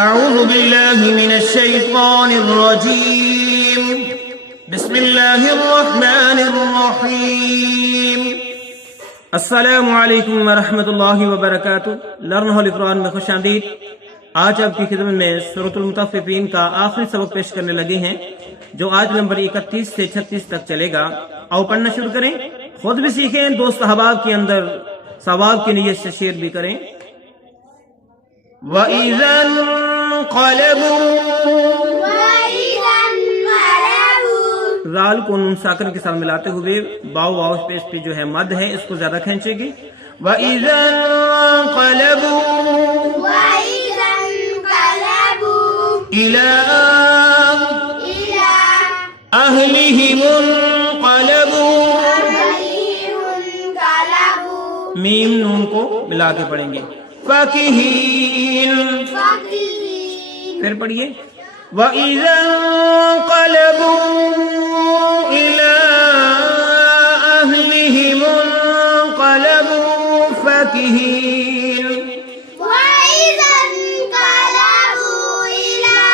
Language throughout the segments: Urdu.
أعوذ بالله من الشيطان الرجيم بسم الله الرحمن الرحيم السلام علیکم ورحمۃ اللہ وبرکاتہ۔ لرن ہولی قرآن میں خوش آمدید۔ آج آپ کی خدمت میں سورۃ المطففین کا آخری سبق پیش کرنے لگے ہیں، جو آج نمبر 31 سے 36 تک چلے گا۔ آؤ پڑھنا شروع کریں، خود بھی سیکھیں، دوست احباب کے اندر ثواب کی نیت سے شیئر بھی کریں۔ وَإِذَا رال کو نون ساکن کے ساتھ ملاتے ہوئے باؤ واؤ پیش پہ جو ہے مد ہے، اس کو زیادہ کھینچے گی۔ وَإِذَا انقلبوا إِلَىٰ أَهْلِهِمُ انقلبوا، میم نون کو ملا کے پڑھیں گے۔ فَاكِهِينَ، پھر پڑھیے۔ وَإِذَا انقلبوا إِلَىٰ أَهْلِهِمُ انقلبوا فَاكِهِينَ، وَإِذَا انقلبوا إِلَىٰ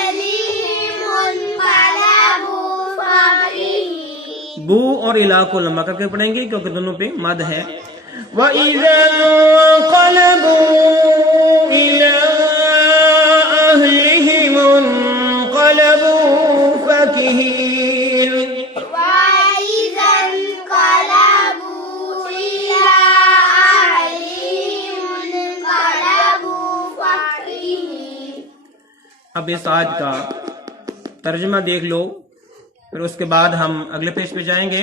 أَهْلِهِمُ انقلبوا فَكِهِينَ، بو اور الا کو لمبا کر کے پڑھیں گے کیونکہ دونوں پہ مد ہے۔ وَإِذَا انقلبوا إِلَىٰ أَهْلِهِمُ انقلبوا فَكِهِينَ، وَإِذَا انقلبوا إِلَىٰ أَهْلِهِمُ انقلبوا فَكِهِينَ۔ اب اس آیت کا ترجمہ دیکھ لو، پھر اس کے بعد ہم اگلے پیج پہ جائیں گے۔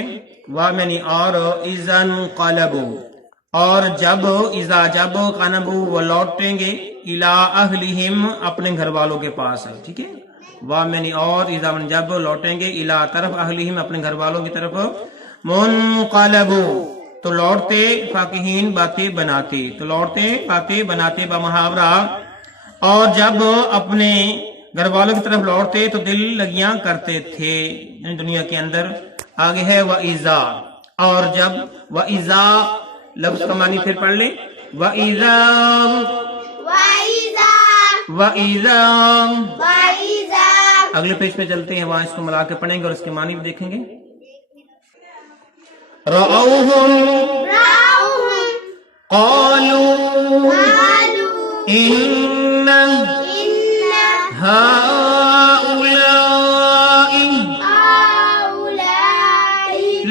وَمَنِ اور اِذَا انقلبوا، اور جب اذا جب قلبوا وہ لوٹیں گے، الی اہلہم اپنے گھر والوں کے پاس ہے، ٹھیک ہے۔ وَمَنِ اور اذا من جب لوٹیں گے، الی طرف اہلہم اپنے گھر والوں کی طرف، منقلبوا تو لوٹتے، فاکہین باتیں بناتے، تو لوٹتے باتیں بناتے بمحاورہ، اور جب اپنے گھر والوں کی طرف لوٹتے تو دل لگیاں کرتے تھے، یعنی دنیا کے اندر۔ آگے ہے وَإِذَا، اور جب، وَإِذَا لفظ کا معنی پھر پڑھ لیں۔ وَإِذَا وَإِذَا اگلے پیج پہ چلتے ہیں، وہاں اس کو ملا کے پڑھیں گے اور اس کے معنی بھی دیکھیں گے۔ رَأَوْهُمْ قَالُوا إِنَّ هَؤُلَاءِ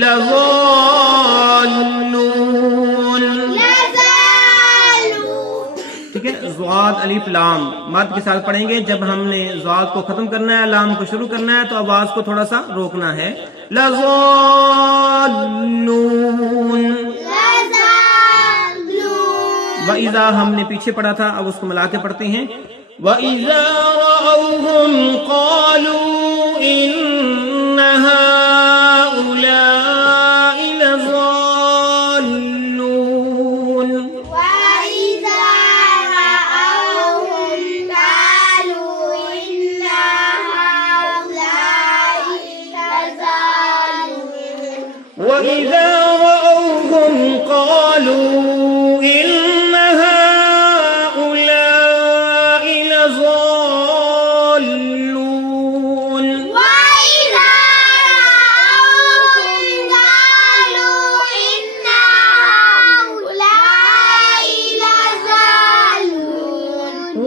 لَضَالُّونَ، ٹھیک ہے۔ ضاد الف لام مد کے ساتھ پڑھیں گے۔ جب ہم نے ضاد کو ختم کرنا ہے، لام کو شروع کرنا ہے، تو آواز کو تھوڑا سا روکنا ہے۔ لَضَالُّونَ، وَإِذَا ہم نے پیچھے پڑھا تھا، اب اس کو ملا کے پڑھتے ہیں۔ وَإِذَا رَأَوْهُمْ قَالُوا إِنَّ هَؤُلَاءِ لَضَالُّونَ، وَإِذَا رَأَوْهُمْ قَالُوا إِنَّ هَؤُلَاءِ لَضَالُّونَ، وَإِذَا رَأَوْهُمْ قَالُوا إِنَّ هَؤُلَاءِ لَضَالُّونَ، وَإِذَا رَأَوْهُمْ قَالُوا إِنَّ هَؤُلَاءِ لَضَالُّونَ،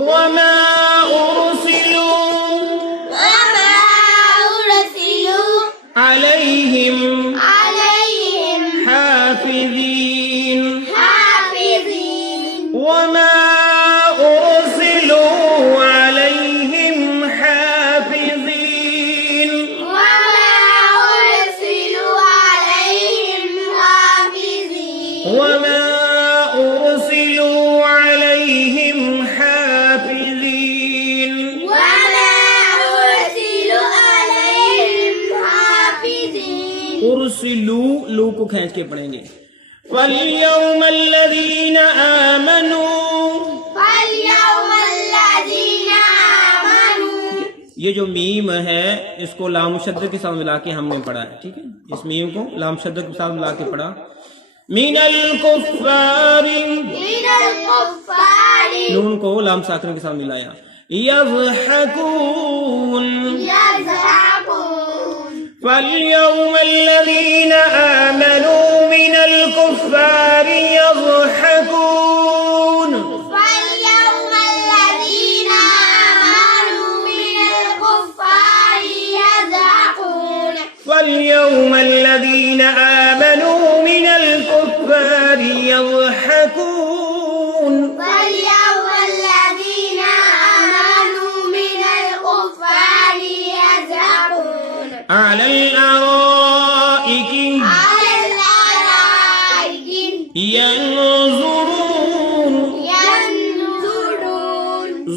وَمَا أُرْسِلُوا عَلَيْهِمْ حَافِظِينَ، وَمَا أُرْسِلُوا عَلَيْهِمْ حَافِظِينَ، وَمَا أُرْسِلُوا عَلَيْهِمْ حَافِظِينَ، أُرْسِلُوا لو کو کھینچ کے پڑھیں گے۔ وَالْيَوْمَ الَّذِينَ آمَنُوا، یہ جو میم ہے اس کو لام شدت کے ساتھ ملا کے ہم نے پڑھا ہے، ٹھیک ہے۔ اس میم کو لام شدت کے ساتھ ملا کے پڑھا۔ من الکفار، نون کو لام ساکن کے ساتھ ملایا۔ يضحكون يضحكون فاليوم الذين آمنوا من الكفار يضحكون فاليوم الذين آمنوا من الكفار يضحكون فاليوم الذين آمنوا من الكفار يضحكون فاليوم الذين آمنوا من الكفار يضحكون على الأرائك على الأرائك ينظرون ينظرون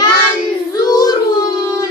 ينظرون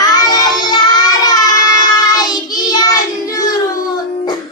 على الأرائك ينظرون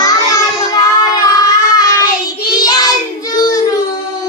على الأرائك ينظرون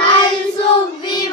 هل صبب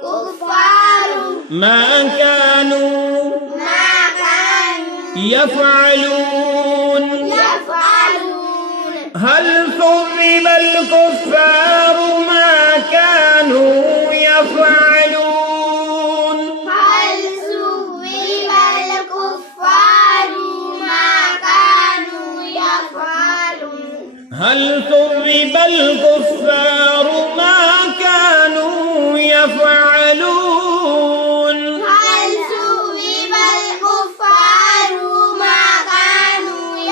الكفار ما كانوا ما كانوا يفعلون يفعلون هل ثوب الكفار ما كانوا يفعلون هل صبب الكفار ما كانوا يفعلون هل ثوب الكفار ما كانوا يفعلون هل صبب الكفار ما كانوا